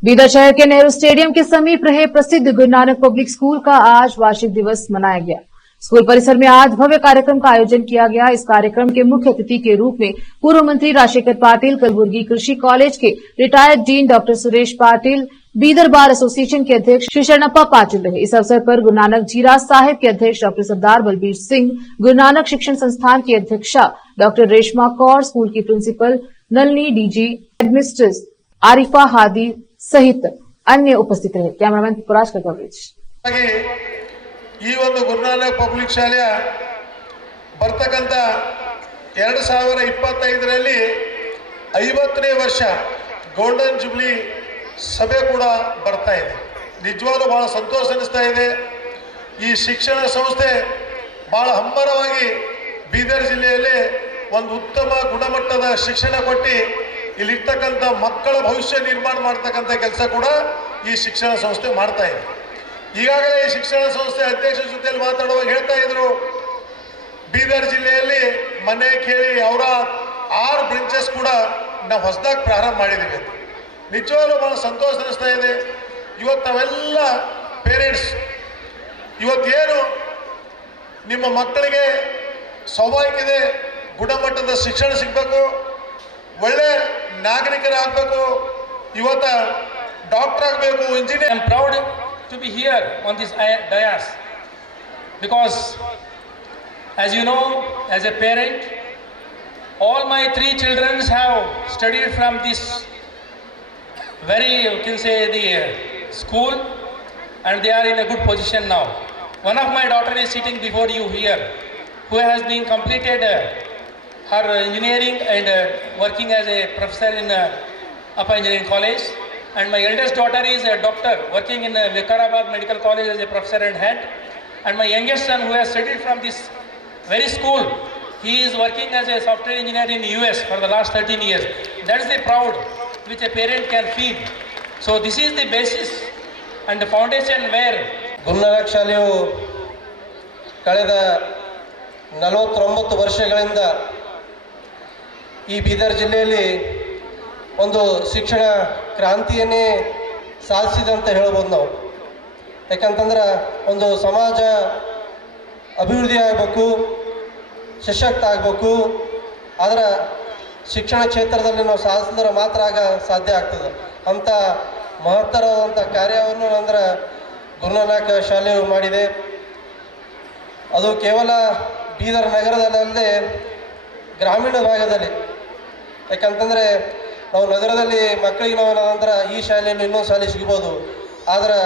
बीदर शहर के नेहरू स्टेडियम के समीप रहे प्रसिद्ध गुरु नानक पब्लिक स्कूल का आज वार्षिक दिवस मनाया गया। स्कूल परिसर में आज भव्य कार्यक्रम का आयोजन किया गया। इस कार्यक्रम के मुख्य अतिथि के रूप में पूर्व मंत्री राजशेखर पाटिल, कलबुर्गी कृषि कॉलेज के retired dean doctor Suresh Patil, Bidar bar association के अध्यक्ष श्री शरणप्पा पाटिल रहे। इस अवसर पर गुरु नानक जीरा साहिब के अध्यक्ष डॉक्टर सरदार बलबीर सिंह, गुरु नानक शिक्षण संस्थान की अध्यक्षा डॉक्टर रेशमा कौर, स्कूल की principal Nalini, DG administrator Arifa Hadi सहित अन्य उपस्थित रहे। कैमरामैन पुराज का कवरेज। ಈ ಒಂದು ಗುರುನಾನಕ್ ಪಬ್ಲಿಕ್ ಶಾಲೆಯ ಬರ್ತಕ್ಕಂತ 2025ರಲ್ಲಿ 50ನೇ ವರ್ಷ ಗೋಲ್ಡನ್ ಜುಬ್ಲಿ ಸಭೆ ಕೂಡ ಬರ್ತಾ ಇದೆ। ನಿಜವಾಗ್ಲೂ ಬಹಳ ಸಂತೋಷ ಅನಿಸ್ತಾ ಇದೆ। ಈ ಶಿಕ್ಷಣ ಸಂಸ್ಥೆ ಬಹಳ ಹಂಬರವಾಗಿ ಬೀದರ್ ಜಿಲ್ಲೆಯಲ್ಲಿ ಒಂದು ಉತ್ತಮ ಗುಣಮಟ್ಟದ ಶಿಕ್ಷಣ ಕೊಟ್ಟು ಇಲ್ಲಿರ್ತಕ್ಕಂಥ ಮಕ್ಕಳ ಭವಿಷ್ಯ ನಿರ್ಮಾಣ ಮಾಡತಕ್ಕಂಥ ಕೆಲಸ ಕೂಡ ಈ ಶಿಕ್ಷಣ ಸಂಸ್ಥೆ ಮಾಡ್ತಾ ಇದೆ। ಈಗಾಗಲೇ ಈ ಶಿಕ್ಷಣ ಸಂಸ್ಥೆ ಅಧ್ಯಕ್ಷರ ಜೊತೆಯಲ್ಲಿ ಮಾತಾಡುವಾಗ ಹೇಳ್ತಾ ಇದ್ರು, ಬೀದರ್ ಜಿಲ್ಲೆಯಲ್ಲಿ ಮನೆ ಕೇಳಿ ಅವರ 6 ಬ್ರಾಂಚಸ್ ಕೂಡ ನಾವು ಹೊಸದಾಗಿ ಪ್ರಾರಂಭ ಮಾಡಿದ್ದೀವಿ ಅಂತ ನಿಜವಾಗ್ಲೂ ಬಹಳ ಸಂತೋಷ ಅನಿಸ್ತಾ ಇದೆ। ಇವತ್ತು ನಾವೆಲ್ಲ ಪೇರೆಂಟ್ಸ್ ಇವತ್ತೇನು ನಿಮ್ಮ ಮಕ್ಕಳಿಗೆ ಸೌಭಾಗ್ಯವಿದೆ, ಗುಣಮಟ್ಟದ ಶಿಕ್ಷಣ ಸಿಗಬೇಕು, ಒಳ್ಳೆ ನಾಗರಿಕರಾಗಬೇಕು, ಇವತ್ತ ಡಾಕ್ಟರ್ ಆಗಬೇಕು, engineer. I am proud to be here on this dais because, as you know, as a parent, all my 3 children have studied from this very, you can say, the school, and they are in a good position now. One of my daughter is sitting before you here, who has been completed her engineering and working as a professor in Upper Engineering College. And my eldest daughter is a doctor working in Vikarabad Medical College as a professor and head. And my youngest son, who has studied from this very school, he is working as a software engineer in the US for the last 13 years. That is the proud which a parent can feel. So this is the basis and the foundation where Guru Nanak ಶಾಲೆಯು ಕಳೆದ 49 ವರ್ಷಗಳಿಂದ ಈ ಬೀದರ್ ಜಿಲ್ಲೆಯಲ್ಲಿ ಒಂದು ಶಿಕ್ಷಣ ಕ್ರಾಂತಿಯನ್ನೇ ಸಾಧಿಸಿದೆ ಅಂತ ಹೇಳ್ಬೋದು ನಾವು। ಯಾಕಂತಂದ್ರೆ ಒಂದು ಸಮಾಜ ಅಭಿವೃದ್ಧಿ ಆಗಬೇಕು, ಸಶಕ್ತ ಆಗಬೇಕು, ಆದರೆ ಶಿಕ್ಷಣ ಕ್ಷೇತ್ರದಲ್ಲಿ ನಾವು ಸಾಧಿಸಿದ್ರೆ ಮಾತ್ರ ಆಗ ಸಾಧ್ಯ ಆಗ್ತದೆ। ಅಂಥ ಮಹತ್ತರವಾದಂಥ ಕಾರ್ಯವನ್ನು ಅಂದ್ರೆ ಗುರುನಾನಕ್ ಶಾಲೆಯು ಮಾಡಿದೆ। ಅದು ಕೇವಲ ಬೀದರ್ ನಗರದಲ್ಲದೆ ಗ್ರಾಮೀಣ ಭಾಗದಲ್ಲಿ, ಯಾಕಂತಂದರೆ ನಾವು ನಗರದಲ್ಲಿ ಮಕ್ಕಳಿಗೆ ನಾವು ಏನಂದ್ರೆ ಈ ಶಾಲೆಯಲ್ಲಿ ಇನ್ನೊಂದು ಶಾಲೆ ಸಿಗ್ಬೋದು, ಆದ್ರೆ